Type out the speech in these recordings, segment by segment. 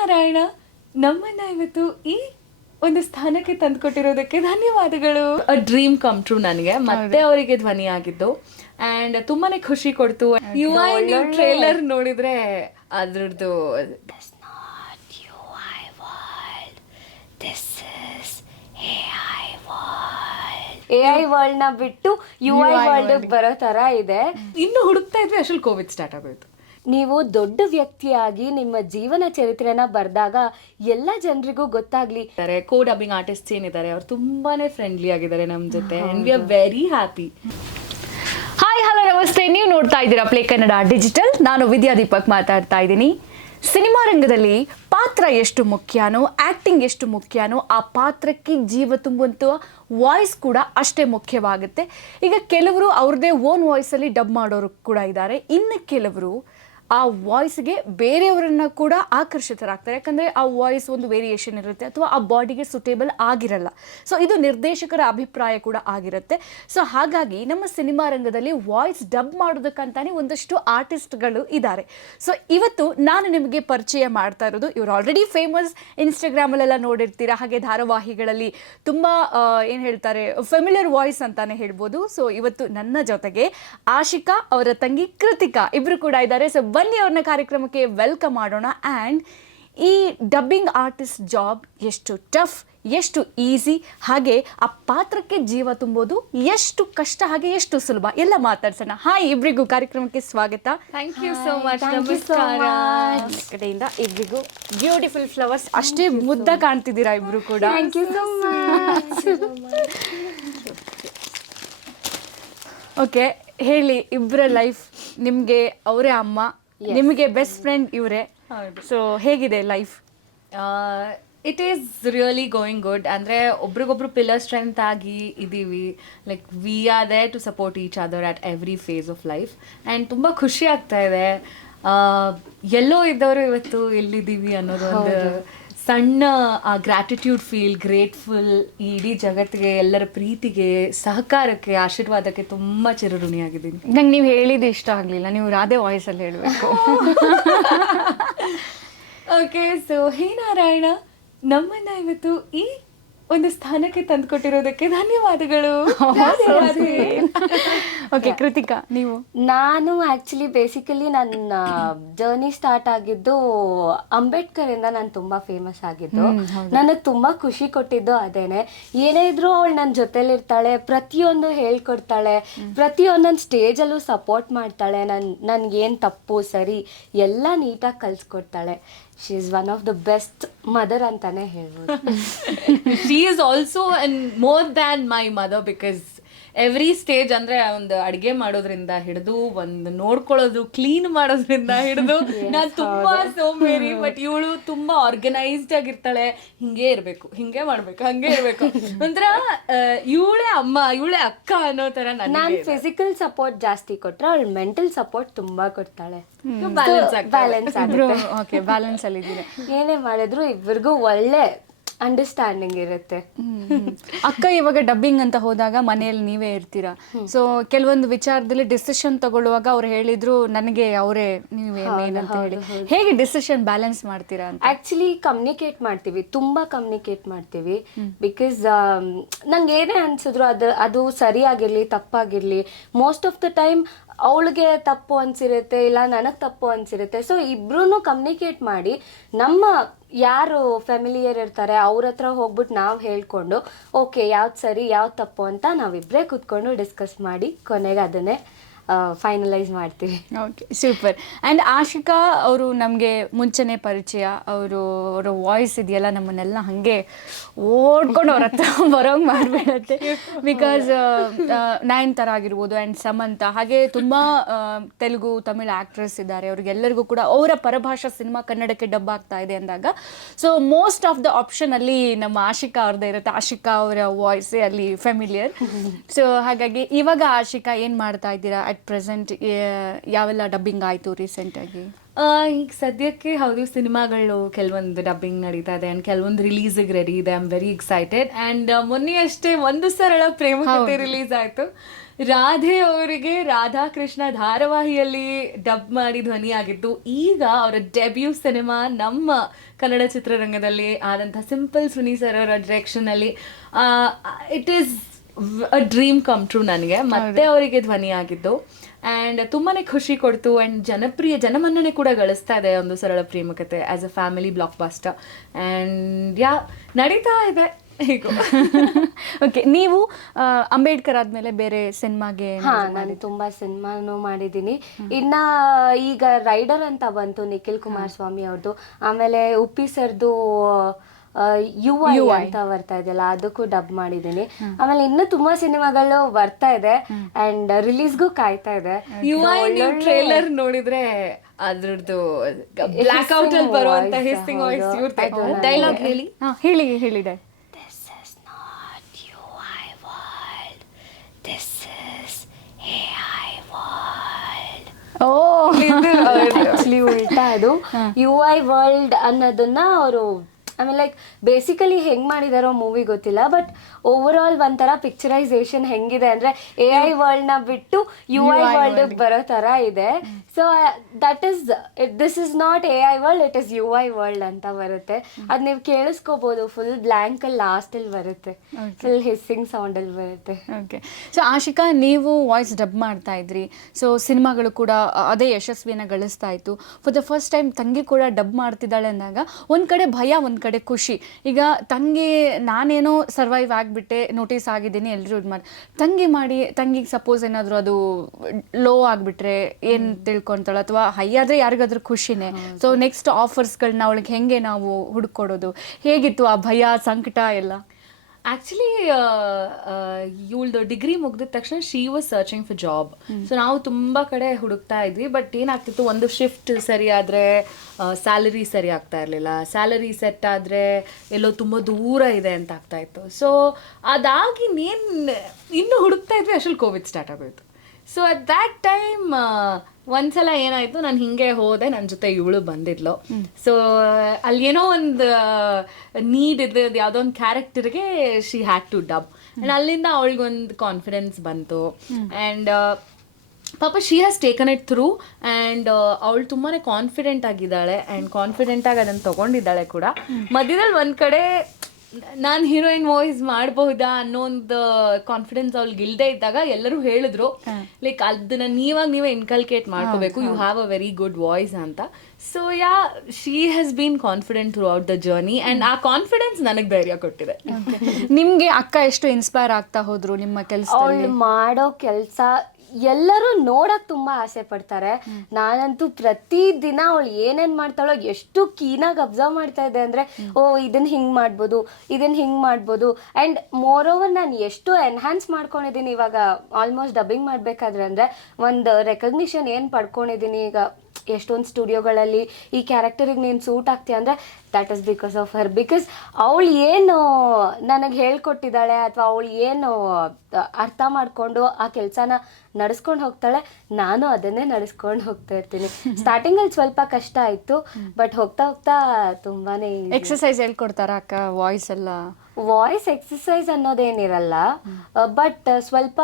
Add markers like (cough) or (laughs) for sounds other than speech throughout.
ನಾರಾಯಣ ನಮ್ಮನ್ನ ಇವತ್ತು ಈ ಒಂದು ಸ್ಥಾನಕ್ಕೆ ತಂದುಕೊಟ್ಟಿರೋದಕ್ಕೆ ಧನ್ಯವಾದಗಳು. ಡ್ರೀಮ್ ಕಮ್ ಟ್ರೂ ನನಗೆ. ಮತ್ತೆ ಅವರಿಗೆ ಧ್ವನಿ ಆಗಿದ್ದು. ಅಂಡ್ ತುಂಬಾನೇ ಖುಷಿ ಕೊಡ್ತು. ಯು ಐ ನೀವು ಟ್ರೇಲರ್ ನೋಡಿದ್ರೆ ಅದ್ರದ್ದು ಎ ಐ ವರ್ಲ್ಡ್ನ ಬಿಟ್ಟು ಯು ಐ ವರ್ಲ್ಡ್ ಬರೋ ತರ ಇದೆ. ಇನ್ನು ಹುಡುಕ್ತಾ ಇದ್ವಿ ಅಷ್ಟು ಕೋವಿಡ್ ಸ್ಟಾರ್ಟ್ ಆಗೋಯ್ತು. ನೀವು ದೊಡ್ಡ ವ್ಯಕ್ತಿಯಾಗಿ ನಿಮ್ಮ ಜೀವನ ಚರಿತ್ರೆನ ಬರೆದಾಗ ಎಲ್ಲ ಜನರಿಗೂ ಗೊತ್ತಾಗ್ಲಿ. ಇದ್ದಾರೆ ಕೋ ಡಬ್ಬಿಂಗ್ ಆರ್ಟಿಸ್ಟ್ ಏನಿದ್ದಾರೆ ಅವ್ರು ತುಂಬಾನೇ ಫ್ರೆಂಡ್ಲಿ ಆಗಿದ್ದಾರೆ ನಮ್ಮ ಜೊತೆ and we are very happy hi hello ನಮಸ್ತೆ. ನೀವು ನೋಡ್ತಾ ಇದ್ದೀರಾ ಪ್ಲೇ ಕನ್ನಡ ಡಿಜಿಟಲ್ ನಾನು ವಿದ್ಯಾ ದೀಪಕ್ ಮಾತಾಡ್ತಾ ಇದ್ದೀನಿ. ಸಿನಿಮಾ ರಂಗದಲ್ಲಿ ಪಾತ್ರ ಎಷ್ಟು ಮುಖ್ಯನೋ ಆ್ಯಕ್ಟಿಂಗ್ ಎಷ್ಟು ಮುಖ್ಯನೋ ಆ ಪಾತ್ರಕ್ಕೆ ಜೀವ ತುಂಬುವಂಥ ವಾಯ್ಸ್ ಕೂಡ ಅಷ್ಟೇ ಮುಖ್ಯವಾಗುತ್ತೆ. ಈಗ ಕೆಲವರು ಅವ್ರದ್ದೇ ಓನ್ ವಾಯ್ಸಲ್ಲಿ ಡಬ್ ಮಾಡೋರು ಕೂಡ ಇದ್ದಾರೆ. ಇನ್ನು ಕೆಲವರು ಆ ವಾಯ್ಸ್ಗೆ ಬೇರೆಯವರನ್ನ ಕೂಡ ಆಕರ್ಷಿತರಾಗ್ತಾರೆ. ಯಾಕಂದರೆ ಆ ವಾಯ್ಸ್ ಒಂದು ವೇರಿಯೇಷನ್ ಇರುತ್ತೆ ಅಥವಾ ಆ ಬಾಡಿಗೆ ಸುಟೇಬಲ್ ಆಗಿರಲ್ಲ. ಸೊ ಇದು ನಿರ್ದೇಶಕರ ಅಭಿಪ್ರಾಯ ಕೂಡ ಆಗಿರುತ್ತೆ. ಸೊ ಹಾಗಾಗಿ ನಮ್ಮ ಸಿನಿಮಾ ರಂಗದಲ್ಲಿ ವಾಯ್ಸ್ ಡಬ್ ಮಾಡೋದಕ್ಕಂತಾನೆ ಒಂದಷ್ಟು ಆರ್ಟಿಸ್ಟ್ಗಳು ಇದ್ದಾರೆ. ಸೊ ಇವತ್ತು ನಾನು ನಿಮಗೆ ಪರಿಚಯ ಮಾಡ್ತಾ ಇರೋದು ಇವರು ಆಲ್ರೆಡಿ ಫೇಮಸ್ ಇನ್ಸ್ಟಾಗ್ರಾಮಲ್ಲೆಲ್ಲ ನೋಡಿರ್ತೀರಾ, ಹಾಗೆ ಧಾರಾವಾಹಿಗಳಲ್ಲಿ ತುಂಬ ಏನು ಹೇಳ್ತಾರೆ ಫೆಮಿಲಿಯರ್ ವಾಯ್ಸ್ ಅಂತಾನೆ ಹೇಳ್ಬೋದು. ಸೊ ಇವತ್ತು ನನ್ನ ಜೊತೆಗೆ ಆಶಿಕಾ ಅವರ ತಂಗಿ ಕೃತಿಕಾ ಇಬ್ಬರು ಕೂಡ ಇದ್ದಾರೆ. ಸೊ ಬನ್ನಿ ಅವ್ರನ್ನ ಕಾರ್ಯಕ್ರಮಕ್ಕೆ ವೆಲ್ಕಮ್ ಮಾಡೋಣ. ಆ್ಯಂಡ್ ಈ ಡಬ್ಬಿಂಗ್ ಆರ್ಟಿಸ್ಟ್ ಜಾಬ್ ಎಷ್ಟು ಟಫ್ ಎಷ್ಟು ಈಸಿ ಹಾಗೆ ಆ ಪಾತ್ರಕ್ಕೆ ಜೀವ ತುಂಬೋದು ಎಷ್ಟು ಕಷ್ಟ ಹಾಗೆ ಎಷ್ಟು ಸುಲಭ ಎಲ್ಲ ಮಾತಾಡ್ಸೋಣ. ಹಾಯ್ ಇಬ್ರಿಗೂ ಕಾರ್ಯಕ್ರಮಕ್ಕೆ ಸ್ವಾಗತ. ಥ್ಯಾಂಕ್ ಯು ಸೋ ಮಚ್ ಕಡೆಯಿಂದ ಇಬ್ರಿಗೂ ಬ್ಯೂಟಿಫುಲ್ ಫ್ಲವರ್ಸ್ ಅಷ್ಟೇ ಮುದ್ದ ಕಾಣ್ತಿದ್ದೀರಾ ಇಬ್ರು ಕೂಡ? Thank you so much okay ಹೇಳಿ ಇಬ್ಬರ ಲೈಫ್ ನಿಮಗೆ ಅವರೇ ಅಮ್ಮ ನಿಮಗೆ ಬೆಸ್ಟ್ ಫ್ರೆಂಡ್ ಇವರೇ. ಹೌದು. ಸೊ ಹೇಗಿದೆ life it is really going good ಅಂದರೆ ಒಬ್ರಿಗೊಬ್ರು ಪಿಲ್ಲರ್ ಸ್ಟ್ರೆಂತ್ ಆಗಿ ಇದ್ದೀವಿ like we are there to support each other at every phase of life and ತುಂಬ ಖುಷಿ ಆಗ್ತಾ ಇದೆ. ಎಲ್ಲೋ ಇದ್ದವರು ಇವತ್ತು ಎಲ್ಲಿದ್ದೀವಿ ಅನ್ನೋದು ಒಂದು ಸಣ್ಣ ಆ ಗ್ರ್ಯಾಟಿಟ್ಯೂಡ್ ಫೀಲ್ ಗ್ರೇಟ್ಫುಲ್ ಈ ಇಡೀ ಜಗತ್ತಿಗೆ ಎಲ್ಲರ ಪ್ರೀತಿಗೆ ಸಹಕಾರಕ್ಕೆ ಆಶೀರ್ವಾದಕ್ಕೆ ತುಂಬ ಚಿರಋಣಿಯಾಗಿದ್ದೀನಿ. ನಂಗೆ ನೀವು ಹೇಳಿದ್ದು ಇಷ್ಟ ಆಗಲಿಲ್ಲ. ನೀವು ರಾಧೆ ವಾಯ್ಸಲ್ಲಿ ಹೇಳಬೇಕು. ಓಕೆ ಸೊ ಹೇ ನಾರಾಯಣ ನಮ್ಮನ್ನ ಇವತ್ತು ಈ ಒಂದು ಸ್ಥಾನಕ್ಕೆ ತಂದುಕೊಟ್ಟಿರೋದಕ್ಕೆ ಧನ್ಯವಾದಗಳು. (laughs) ಓಕೆ (laughs) ಕೃತಿಕಾ ನೀವು? ನಾನು ಆಕ್ಚುಲಿ ಬೇಸಿಕಲಿ ನನ್ನ ಜರ್ನಿ ಸ್ಟಾರ್ಟ್ ಆಗಿದ್ದು ಅಂಬೇಡ್ಕರ್ ಇಂದ ನಾನು ತುಂಬಾ ಫೇಮಸ್ ಆಗಿದ್ದು. ನನಗೆ ತುಂಬಾ ಖುಷಿ ಕೊಟ್ಟಿದ್ದು ಅದೇನೆ. ಏನೇ ಇದ್ರೂ ಅವಳು ನನ್ನ ಜೊತೆಲಿ ಇರ್ತಾಳೆ ಪ್ರತಿಯೊಂದು ಹೇಳ್ಕೊಡ್ತಾಳೆ ಪ್ರತಿಯೊಂದೊಂದು ಸ್ಟೇಜಲ್ಲೂ ಸಪೋರ್ಟ್ ಮಾಡ್ತಾಳೆ ನನ್ ನನ್ಗೇನ್ ತಪ್ಪು ಸರಿ ಎಲ್ಲ ನೀಟಾಗಿ ಕಲ್ಸ್ಕೊಡ್ತಾಳೆ. she is one of the best mother ಅಂತಾನೆ ಹೇಳ್ಬೋದು (laughs) she is also an more than my mother because every stage ಅಂದ್ರೆ ಒಂದು ಅಡಿಗೆ ಮಾಡೋದ್ರಿಂದ ಹಿಡಿದು ಒಂದು ನೋಡ್ಕೊಳ್ಳೋದು ಕ್ಲೀನ್ ಮಾಡೋದ್ರಿಂದ ಹಿಡಿದು. (laughs) ನಾನ್ ತುಂಬಾ ಸೋಮೇರಿ ಬಟ್ ಇವಳು ತುಂಬಾ ಆರ್ಗನೈಸ್ಡ್ ಆಗಿರ್ತಾಳೆ. ಹಿಂಗೆ ಇರ್ಬೇಕು ಹಿಂಗೆ ಮಾಡ್ಬೇಕು ಹಂಗೆ ಇರ್ಬೇಕು. ಅಂದ್ರ ಇವಳೇ ಅಮ್ಮ ಇವಳೇ ಅಕ್ಕ ಅನ್ನೋ ತರ ನಾನು ಫಿಸಿಕಲ್ ಸಪೋರ್ಟ್ ಜಾಸ್ತಿ ಕೊಟ್ರೆ ಅವಳು ಮೆಂಟಲ್ ಸಪೋರ್ಟ್ ತುಂಬಾ ಕೊಡ್ತಾಳೆ. ಬ್ಯಾಲೆನ್ಸ್ ಬ್ಯಾಲೆನ್ಸ್ ಬ್ಯಾಲೆನ್ಸ್ ಅಲ್ಲಿ ಏನೇ ಮಾಡಿದ್ರು ಇಬ್ಬರಿಗೂ ಒಳ್ಳೆ ಅಂಡರ್ಸ್ಟ್ಯಾಂಡಿಂಗ್ ಇರುತ್ತೆ. ಅಕ್ಕ ಇವಾಗ ಡಬ್ಬಿಂಗ್ ಅಂತ ಹೋದಾಗ ಮನೆಯಲ್ಲಿ ನೀವೇ ಇರ್ತೀರಾ. ಸೊ ಕೆಲವೊಂದು ವಿಚಾರದಲ್ಲಿ ಡಿಸಿಷನ್ ತಗೊಳ್ಳುವಾಗ ಅವ್ರು ಹೇಳಿದ್ರು ನನಗೆ ಅವರೇ ನೀವೇ ಮೇನ್ ಅಂತ ಹೇಳಿ. ಹೇಗೆ ಡಿಸಿಷನ್ ಬ್ಯಾಲೆನ್ಸ್ ಮಾಡ್ತೀರಾ ಅಂತ? ಆಕ್ಚುಲಿ ಕಮ್ಯುನಿಕೇಟ್ ಮಾಡ್ತೀವಿ ತುಂಬಾ ಕಮ್ಯುನಿಕೇಟ್ ಮಾಡ್ತೀವಿ. ಬಿಕಾಸ್ ನಂಗೆ ಏನೇ ಅನ್ಸಿದ್ರು ಅದು ಅದು ಸರಿಯಾಗಿರ್ಲಿ ತಪ್ಪಾಗಿರ್ಲಿ ಮೋಸ್ಟ್ ಆಫ್ ದ ಟೈಮ್ ಅವಳಿಗೆ ತಪ್ಪು ಅನ್ಸಿರುತ್ತೆ, ಇಲ್ಲ ನನಗೆ ತಪ್ಪು ಅನ್ಸಿರುತ್ತೆ. ಸೊ ಇಬ್ರು ಕಮ್ಯುನಿಕೇಟ್ ಮಾಡಿ, ನಮ್ಮ ಯಾರು ಫ್ಯಾಮಿಲಿಯರ್ ಇರ್ತಾರೆ, ಅವ್ರ ಹತ್ರ ಹೋಗ್ಬಿಟ್ಟು ನಾವು ಹೇಳ್ಕೊಂಡು ಓಕೆ ಯಾವ್ದು ಸರಿ, ಯಾವ್ದು ತಪ್ಪು ಅಂತ ನಾವಿಬ್ಬರೇ ಕೂತ್ಕೊಂಡು ಡಿಸ್ಕಸ್ ಮಾಡಿ ಕೊನೆಗೆ ಅದನ್ನೇ ಫೈನಲೈಸ್ ಮಾಡ್ತೀವಿ. ಓಕೆ ಸೂಪರ್ ಆ್ಯಂಡ್ ಆಶಿಕಾ ಅವರು ನಮಗೆ ಮುಂಚೆನೇ ಪರಿಚಯ ಅವರು ಅವರ ವಾಯ್ಸ್ ಇದೆಯಲ್ಲ ನಮ್ಮನ್ನೆಲ್ಲ (laughs) ಹಾಗೆ ಓಡ್ಕೊಂಡು ಅವ್ರ ಹತ್ರ ಬರೋಂಗೆ ಮಾಡಿಬಿಡತ್ತೆ ಬಿಕಾಸ್ ನಯನ್ತರ ಆಗಿರ್ಬೋದು ಆ್ಯಂಡ್ ಸಮಂತ. ಹಾಗೆ ತುಂಬ ತೆಲುಗು ತಮಿಳು ಆ್ಯಕ್ಟ್ರೆಸ್ ಇದ್ದಾರೆ. ಅವ್ರಿಗೆಲ್ಲರಿಗೂ ಕೂಡ ಅವರ ಪರಭಾಷಾ ಸಿನಿಮಾ ಕನ್ನಡಕ್ಕೆ ಡಬ್ ಆಗ್ತಾ ಇದೆ ಅಂದಾಗ. So most of the option ಅಲ್ಲಿ ನಮ್ಮ ಆಶಿಕಾ ಅವ್ರದ್ದೇ ಇರುತ್ತೆ. ಆಶಿಕಾ ಅವರ ವಾಯ್ಸೇ ಅಲ್ಲಿ ಫೆಮಿಲಿಯರ್ ಸೊ ಹಾಗಾಗಿ ಇವಾಗ ಆಶಿಕಾ ಏನು ಮಾಡ್ತಾ ಇದ್ದೀರಾ? ಅಟ್ ಅಟ್ ಪ್ರೆಸೆಂಟ್ ಯಾವೆಲ್ಲ ಡಬ್ಬಿಂಗ್ ಆಯಿತು ರೀಸೆಂಟಾಗಿ ಈಗ ಸದ್ಯಕ್ಕೆ ಹೌದು ಸಿನಿಮಾಗಳು ಕೆಲವೊಂದು ಡಬ್ಬಿಂಗ್ ನಡೀತಾ ಇದೆ ಆ್ಯಂಡ್ ಕೆಲವೊಂದು ರಿಲೀಸಿಗೆ ರೆಡಿ ಇದೆ. I am very excited and ಮೊನ್ನೆ ಅಷ್ಟೇ ಒಂದು ಸರಳ ಪ್ರೇಮ ಕಥೆ ರಿಲೀಸ್ ಆಯಿತು. ರಾಧೆ ಅವರಿಗೆ ರಾಧಾಕೃಷ್ಣ ಧಾರಾವಾಹಿಯಲ್ಲಿ ಡಬ್ ಮಾಡಿ ಧ್ವನಿಯಾಗಿತ್ತು ಈಗ ಅವರ ಡೆಬ್ಯೂ ಸಿನಿಮಾ ನಮ್ಮ ಕನ್ನಡ ಚಿತ್ರರಂಗದಲ್ಲಿ ಆದಂಥ ಸಿಂಪಲ್ ಸುನಿ ಸರ್ ಅವರ ಡೈರೆಕ್ಷನಲ್ಲಿ it is dream come true ನನಗೆ. ಮತ್ತೆ ಅವರಿಗೆ ಧ್ವನಿ ಆಗಿದ್ದು. ಆ್ಯಂಡ್ ತುಂಬಾನೇ ಖುಷಿ ಕೊಡ್ತು. ಆ್ಯಂಡ್ ಜನಪ್ರಿಯ ಜನಮನ್ನಣೆ ಕೂಡ ಗಳಿಸ್ತಾ ಇದೆ ಒಂದು ಸರಳ ಪ್ರೇಮಕತೆ as a family blockbuster and yeah ನಡೀತಾ ಇದೆ. (laughs) ಓಕೆ ನೀವು ಆ, ಅಂಬೇಡ್ಕರ್ ಆದ್ಮೇಲೆ ಬೇರೆ ಸಿನಿಮಾಗೆ ಹಾ ನಾನು ತುಂಬಾ ಸಿನಿಮಾನು ಮಾಡಿದ್ದೀನಿ. ಇನ್ನ ಈಗ ರೈಡರ್ ಅಂತ ಬಂತು ನಿಖಿಲ್ ಕುಮಾರ್ ಸ್ವಾಮಿ ಅವ್ರದ್ದು ಆಮೇಲೆ ಉಪ್ಪಿ ಸರ್ದು ಯು ಐ ಅಂತ ಬರ್ತಾ ಇದೆಯಲ್ಲ ಅದಕ್ಕೂ ಡಬ್ ಮಾಡಿದೀನಿ ಆಮೇಲೆ ಇನ್ನೂ ತುಂಬಾ ಸಿನಿಮಾಗಳು ಬರ್ತಾ ಇದೆ. ಅಂಡ್ ರಿಲೀಸ್ಗೂ ಕಾಯ್ತಾ ಇದೆ. ಯು ಐ ಟ್ರೇಲರ್ ನೋಡಿದ್ರೆ ಅದ್ರದ್ದು ಬ್ಲಾಕ್ ಔಟ್ ಅಲ್ಲಿ ಬರುವಂತ hissing voice not U I world this is A I world oh. (laughs) Actually ಉಲ್ಟಾ ಅದು. ಯು ಐ ವರ್ಲ್ಡ್ ಅನ್ನೋದನ್ನ ಅವರು ಆಮೇಲೆ ಲೈಕ್ ಬೇಸಿಕಲಿ ಹೆಂಗ್ ಮಾಡಿದಾರೋ ಮೂವಿ ಗೊತ್ತಿಲ್ಲ ಬಟ್ ಓವರ್ ಆಲ್ ಒಂಥರ ಪಿಕ್ಚರೈಸೇಷನ್ ಹೆಂಗಿದೆ ಅಂದ್ರೆ ಎ ಐ ವರ್ಲ್ಡ್ನ ಬಿಟ್ಟು ಯು ಐ ವರ್ಲ್ಡ್ ಬರೋ ತರ ಇದೆ. So that is this is not A I world it is U I world ಅಂತ ಬರುತ್ತೆ. ಅದ್ ನೀವು ಕೇಳಿಸ್ಕೋಬಹುದು ಫುಲ್ ಬ್ಲ್ಯಾಂಕ್ ಅಲ್ಲಿ ಲಾಸ್ಟ್ ಅಲ್ಲಿ ಬರುತ್ತೆ. ಫುಲ್ ಹಿಸ್ಸಿಂಗ್ ಸೌಂಡ್ ಅಲ್ಲಿ ಬರುತ್ತೆ. ಓಕೆ ಸೊ ಆಶಿಕಾ ನೀವು ವಾಯ್ಸ್ ಡಬ್ ಮಾಡ್ತಾ ಇದ್ರಿ. ಸೊ ಸಿನಿಮಾಗಳು ಕೂಡ ಅದೇ ಯಶಸ್ವಿನ ಗಳಿಸ್ತಾ ಇತ್ತು. ಫಾರ್ ದ ಫಸ್ಟ್ ಟೈಮ್ ತಂಗಿ ಕೂಡ ಡಬ್ ಮಾಡ್ತಿದ್ದಾಳೆ ಅಂದಾಗ ಒಂದ್ ಕಡೆ ಭಯ ಒಂದ್ ಕಡೆ ಖುಷಿ. ಈಗ ತಂಗಿ ನಾನೇನೋ ಸರ್ವೈವ್ ಆಗಿಬಿಟ್ಟೆ ನೋಟಿಸ್ ಆಗಿದ್ದೀನಿ ಎಲ್ಲರೂ ಇದು ಮಾಡಿ ತಂಗಿ ಮಾಡಿ ತಂಗಿಗೆ ಸಪೋಸ್ ಏನಾದರೂ ಅದು ಲೋ ಆಗಿಬಿಟ್ರೆ ಏನು ತಿಳ್ಕೊತಾಳೆ ಅಥವಾ ಹೈ ಆದರೆ ಯಾರಿಗಾದ್ರೂ ಖುಷಿನೇ. ಸೊ ನೆಕ್ಸ್ಟ್ ಆಫರ್ಸ್ಗಳನ್ನ ಅವಳಿಗೆ ಹೆಂಗೆ ನಾವು ಹುಡ್ಕೊಡೋದು? ಹೇಗಿತ್ತು ಆ ಭಯ ಸಂಕಟ ಎಲ್ಲ? ಆ್ಯಕ್ಚುಲಿ ಇವಳ್ದು ಡಿಗ್ರಿ ಮುಗಿದ ತಕ್ಷಣ she was searching for job so ನಾವು ತುಂಬ ಕಡೆ ಹುಡುಕ್ತಾ ಇದ್ವಿ ಬಟ್ ಏನಾಗ್ತಿತ್ತು ಒಂದು ಶಿಫ್ಟ್ ಸರಿ ಆದರೆ ಸ್ಯಾಲರಿ ಸರಿ ಆಗ್ತಾ ಇರಲಿಲ್ಲ. ಸ್ಯಾಲರಿ ಸೆಟ್ ಆದರೆ ಎಲ್ಲೋ ತುಂಬ ದೂರ ಇದೆ ಅಂತ ಆಗ್ತಾ ಇತ್ತು. ಸೊ ಅದಾಗಿ ಇನ್ನೇನು ಇನ್ನೂ ಹುಡುಕ್ತಾ ಇದ್ವಿ ಅಷ್ಟ್ರಲ್ಲಿ ಕೋವಿಡ್ ಸ್ಟಾರ್ಟ್ ಆಗೋಯ್ತು. ಸೊ ಅಟ್ ದ್ಯಾಟ್ ಟೈಮ್ ಒಂದ್ಸಲ ಏನಾಯ್ತು ನಾನು ಹಿಂಗೆ ಹೋದೆ ನನ್ನ ಜೊತೆ ಇವಳು ಬಂದಿದ್ಲು. ಸೊ ಅಲ್ಲಿ ಏನೋ ಒಂದು ನೀಡ್ ಇದೆ ಯಾವುದೋ ಒಂದು ಕ್ಯಾರೆಕ್ಟರ್ಗೆ she had to dub and ಅಲ್ಲಿಂದ ಅವಳಿಗೊಂದು ಕಾನ್ಫಿಡೆನ್ಸ್ ಬಂತು. ಆ್ಯಂಡ್ ಪಾಪ she has taken it through and ಅವಳು ತುಂಬಾ ಕಾನ್ಫಿಡೆಂಟ್ ಆಗಿದ್ದಾಳೆ. ಆ್ಯಂಡ್ ಕಾನ್ಫಿಡೆಂಟಾಗಿ ಅದನ್ನು ತೊಗೊಂಡಿದ್ದಾಳೆ ಕೂಡ. ಮಧ್ಯದಲ್ಲಿ ಒಂದು ಕಡೆ ನಾನು ಹೀರೋಯಿನ್ ವಾಯ್ಸ್ ಮಾಡಬಹುದಾ ಅನ್ನೋ ಒಂದು ಕಾನ್ಫಿಡೆನ್ಸ್ ಅವ್ಳಿಗೆ ಇಲ್ಲದೆ ಇದ್ದಾಗ ಎಲ್ಲರೂ ಹೇಳಿದ್ರು. ಲೈಕ್ ಅದನ್ನ ನೀವಾಗ ನೀವೇ ಇನ್ಕಲ್ಕೇಟ್ ಮಾಡ್ಕೋಬೇಕು. You have a very good voice ಅಂತ. So yeah she has been confident throughout the journey and ಆ ಕಾನ್ಫಿಡೆನ್ಸ್ ನನಗೆ ಧೈರ್ಯ ಕೊಟ್ಟಿದೆ. ನಿಮ್ಗೆ ಅಕ್ಕ ಎಷ್ಟು ಇನ್ಸ್ಪೈರ್ ಆಗ್ತಾ ಹೋದ್ರು ನಿಮ್ಮ ಕೆಲಸ ಅವಳು ಮಾಡೋ ಕೆಲಸ ಎಲ್ಲರೂ ನೋಡಕ್ ತುಂಬಾ ಆಸೆ ಪಡ್ತಾರೆ. ನಾನಂತೂ ಪ್ರತಿ ದಿನ ಅವಳು ಏನೇನ್ ಮಾಡ್ತಾಳೋ ಎಷ್ಟು ಕೀನಾಗಿ ಅಬ್ಸರ್ವ್ ಮಾಡ್ತಾ ಇದೆ ಅಂದ್ರೆ ಓ ಇದನ್ನ ಹಿಂಗ್ ಮಾಡ್ಬೋದು ಇದನ್ನ ಹಿಂಗ್ ಮಾಡ್ಬೋದು. ಅಂಡ್ ಮೋರ್ ಓವರ್ ನಾನು ಎಷ್ಟು ಎನ್ಹಾನ್ಸ್ ಮಾಡ್ಕೊಂಡಿದ್ದೀನಿ ಇವಾಗ ಆಲ್ಮೋಸ್ಟ್ ಡಬ್ಬಿಂಗ್ ಮಾಡ್ಬೇಕಾದ್ರೆ ಅಂದ್ರೆ ಒಂದು ರೆಕಗ್ನಿಷನ್ ಏನ್ ಪಡ್ಕೊಂಡಿದ್ದೀನಿ ಈಗ ಎಷ್ಟೊಂದು ಸ್ಟುಡಿಯೋಗಳಲ್ಲಿ ಈ ಕ್ಯಾರೆಕ್ಟರಿಗೆ ನೀನು ಸೂಟ್ ಆಗ್ತೀಯ ಅಂದರೆ that is because of her because ಅವಳು ಏನು ನನಗೆ ಹೇಳ್ಕೊಟ್ಟಿದ್ದಾಳೆ ಅಥವಾ ಅವಳು ಏನು ಅರ್ಥ ಮಾಡಿಕೊಂಡು ಆ ಕೆಲಸನ ನಡೆಸ್ಕೊಂಡು ಹೋಗ್ತಾಳೆ ನಾನು ಅದನ್ನೇ ನಡೆಸ್ಕೊಂಡು ಹೋಗ್ತಾ ಇರ್ತೀನಿ. (laughs) ಸ್ಟಾರ್ಟಿಂಗಲ್ಲಿ ಸ್ವಲ್ಪ ಕಷ್ಟ ಆಯಿತು ಬಟ್ ಹೋಗ್ತಾ ಹೋಗ್ತಾ ತುಂಬಾ ಎಕ್ಸಸೈಸ್ ಹೇಳ್ಕೊಡ್ತಾರ ಅಕ್ಕ ವಾಯ್ಸ್ ಎಲ್ಲ? ವಾಯ್ಸ್ ಎಕ್ಸಸೈಸ್ ಅನ್ನೋದೇನಿರಲ್ಲ ಬಟ್ ಸ್ವಲ್ಪ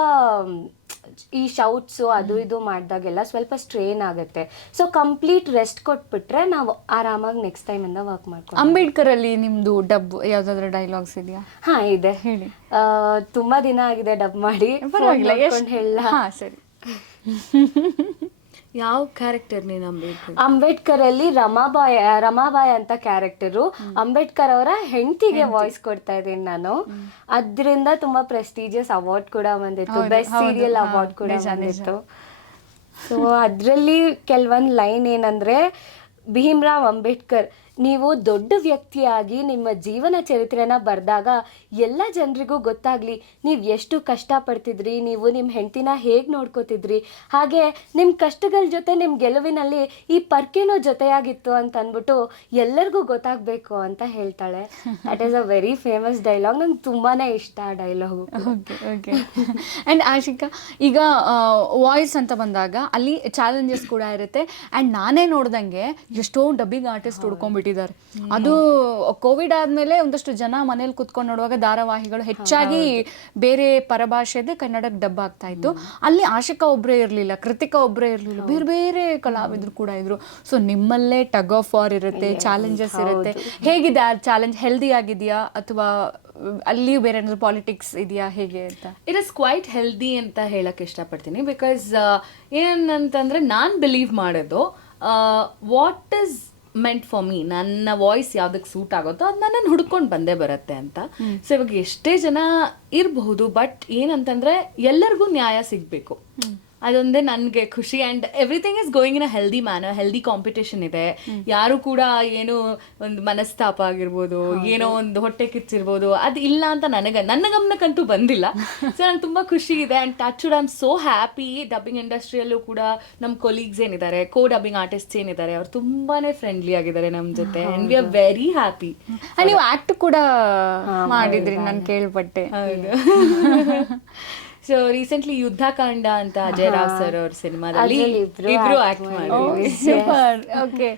ಈ ಶೌಟ್ಸು ಅದು ಇದು ಮಾಡಿದಾಗೆಲ್ಲ ಸ್ವಲ್ಪ ಸ್ಟ್ರೈನ್ ಆಗುತ್ತೆ. ಸೊ ಕಂಪ್ಲೀಟ್ ರೆಸ್ಟ್ ಕೊಟ್ಬಿಟ್ರೆ ನಾವು ಆರಾಮಾಗಿ ನೆಕ್ಸ್ಟ್ ಟೈಮಿಂದ ವರ್ಕ್ ಮಾಡ್ಕೊಂಡು ಅಂಬೇಡ್ಕರ್ ಅಲ್ಲಿ ನಿಮ್ದು ಡಬ್ ಯಾವ್ದಾದ್ರು ಡೈಲಾಗ್ಸ್ ಇದೆಯಾ? ಹಾ ಇದೆ. ಹೇಳಿ. ಆ, ತುಂಬಾ ದಿನ ಆಗಿದೆ ಡಬ್ ಮಾಡಿ. ಪರವಾಗಿಲ್ಲ ಹಾ ಸರಿ. (laughs) ಯಾವ ಕ್ಯಾರೆಕ್ಟರ್ ನೀನು ಅಂಬೇಡ್ಕರ್ ಅಂಬೇಡ್ಕರ್ ಅಲ್ಲಿ ರಮಾಬಾಯ್ ರಮಾಬಾಯ್ ಅಂತ ಕ್ಯಾರೆಕ್ಟರು ಅಂಬೇಡ್ಕರ್ ಅವರ ಹೆಂಡತಿಗೆ ವಾಯ್ಸ್ ಕೊಡ್ತಾ ಇದ್ದೀನಿ ನಾನು. ಅದರಿಂದ ತುಂಬಾ ಪ್ರೆಸ್ಟೀಜಿಯಸ್ ಅವಾರ್ಡ್ ಕೂಡ ಬಂದಿತ್ತು. ಬೆಸ್ಟ್ ಸೀರಿಯಲ್ ಅವಾರ್ಡ್ ಕೂಡ. ಬಂದಿತ್ತು. ಸೊ ಅದರಲ್ಲಿ ಕೆಲವೊಂದು ಲೈನ್ ಏನಂದ್ರೆ ಭೀಮ್ರಾವ್ ಅಂಬೇಡ್ಕರ್ ನೀವು ದೊಡ್ಡ ವ್ಯಕ್ತಿಯಾಗಿ ನಿಮ್ಮ ಜೀವನ ಚರಿತ್ರೆನ ಬರೆದಾಗ ಎಲ್ಲ ಜನರಿಗೂ ಗೊತ್ತಾಗ್ಲಿ ನೀವು ಎಷ್ಟು ಕಷ್ಟಪಡ್ತಿದ್ರಿ ನೀವು ನಿಮ್ಮ ಹೆಂಡತಿನ ಹೇಗೆ ನೋಡ್ಕೋತಿದ್ರಿ ಹಾಗೆ ನಿಮ್ಮ ಕಷ್ಟಗಳ ಜೊತೆ ನಿಮ್ಮ ಗೆಲುವಿನಲ್ಲಿ ಈ ಪರ್ಕೆನೋ ಜೊತೆಯಾಗಿತ್ತು ಅಂತ ಅಂದ್ಬಿಟ್ಟು ಎಲ್ಲರಿಗೂ ಗೊತ್ತಾಗಬೇಕು ಅಂತ ಹೇಳ್ತಾಳೆ. That is a very famous dialogue ನಂಗೆ ತುಂಬಾ ಇಷ್ಟ ಆ dialogue okay okay and Ashika ಈಗ ವಾಯ್ಸ್ ಅಂತ ಬಂದಾಗ ಅಲ್ಲಿ ಚಾಲೆಂಜಸ್ ಕೂಡ ಇರುತ್ತೆ. ಆ್ಯಂಡ್ ನಾನೇ ನೋಡ್ದಂಗೆ ಎಷ್ಟೋ ಡಬ್ಬಿಂಗ್ ಆರ್ಟಿಸ್ಟ್ ಹುಡ್ಕೊಂಡ್ಬಿಟ್ಟಿದ್ದಾರೆ ಅದು ಕೋವಿಡ್ ಆದಮೇಲೆ ಒಂದಷ್ಟು ಜನ ಮನೇಲಿ ಕುತ್ಕೊಂಡು ನೋಡುವಾಗ ಧಾರಾವಾಹಿಗಳು ಹೆಚ್ಚಾಗಿ ಬೇರೆ ಪರಭಾಷೆದೆ ಕನ್ನಡಕ್ಕೆ ಡಬ್ ಆಗ್ತಾ ಇತ್ತು. ಅಲ್ಲಿ ಆಶಿಕಾ ಒಬ್ಬರೇ ಇರಲಿಲ್ಲ ಕೃತಿಕಾ ಒಬ್ಬರೇ ಇರಲಿಲ್ಲ ಬೇರೆ ಬೇರೆ ಕಲಾವಿದರು ಕೂಡ ಇದ್ರು. ಸೊ ನಿಮ್ಮಲ್ಲೇ ಟಗ್ ಆಫ್ ವಾರ್ ಇರುತ್ತೆ ಚಾಲೆಂಜಸ್ ಇರುತ್ತೆ. ಹೇಗಿದೆ ಆ ಚಾಲೆಂಜ್ ಹೆಲ್ದಿ ಆಗಿದೆಯಾ? ಅಥವಾ ಅಲ್ಲಿಯೂ ಬೇರೆ ಏನಾದ್ರು ಪಾಲಿಟಿಕ್ಸ್ ಇದೆಯಾ? ಹೇಗೆ ಅಂತ? ಇಟ್ ಇಸ್ ಕ್ವೈಟ್ ಹೆಲ್ದಿ ಅಂತ ಹೇಳಕ್ ಇಷ್ಟಪಡ್ತೀನಿ. ಬಿಕಾಸ್ ಏನಂತಂದ್ರೆ ನಾನು ಬಿಲೀವ್ ಮಾಡೋದು what is meant for me ನನ್ನ ವಾಯ್ಸ್ ಯಾವ್ದಕ್ಕೆ ಸೂಟ್ ಆಗುತ್ತೋ ಅದು ನನ್ನನ್ನು ಹುಡ್ಕೊಂಡು ಬಂದೇ ಬರುತ್ತೆ ಅಂತ. ಸೊ ಇವಾಗ ಎಷ್ಟೇ ಜನ ಇರಬಹುದು ಬಟ್ ಏನಂತಂದ್ರೆ ಎಲ್ಲರಿಗೂ ನ್ಯಾಯ ಸಿಗಬೇಕು. ಅದೊಂದೇ ನನಗೆ ಖುಷಿ and everything is going in a healthy manner healthy competition ಇದೆ. ಯಾರು ಕೂಡ ಏನು ಒಂದು ಮನಸ್ತಾಪ ಆಗಿರ್ಬೋದು ಏನೋ ಒಂದು ಹೊಟ್ಟೆ ಕಿಚ್ಚಿರ್ಬೋದು ಅದು ಇಲ್ಲ ಅಂತ ನನಗೆ ನನ್ನ ಗಮನಕ್ಕಂತೂ ಬಂದಿಲ್ಲ. (laughs) ಸೊ ನಂಗೆ ತುಂಬ ಖುಷಿ ಇದೆ and touch I am so happy dubbing ಇಂಡಸ್ಟ್ರಿಯಲ್ಲೂ ಕೂಡ ನಮ್ಮ ಕೊಲೀಗ್ಸ್ ಏನಿದ್ದಾರೆ ಕೋ ಡಬ್ಬಿಂಗ್ ಆರ್ಟಿಸ್ಟ್ ಏನಿದ್ದಾರೆ ಅವ್ರು ತುಂಬಾನೇ ಫ್ರೆಂಡ್ಲಿ ಆಗಿದ್ದಾರೆ ನಮ್ಮ ಜೊತೆ and we are very happy ನೀವು ಆಕ್ಟ್ ಕೂಡ ಮಾಡಿದ್ರಿ ನಾನು ಕೇಳ್ಪಟ್ಟೆ. ಹೌದು. (laughs) (laughs) ಸೊ ರೀಸೆಂಟ್ಲಿ ಯುದ್ಧಕಾಂಡ ಅಂತ ಅಜಯ್ ರಾವ್ ಸರ್ ಅವ್ರ ಸಿನಿಮಾದಲ್ಲಿ ಇಬ್ರು ಆಕ್ಟ್ ಮಾಡಿದ್ರು. ಓಕೆ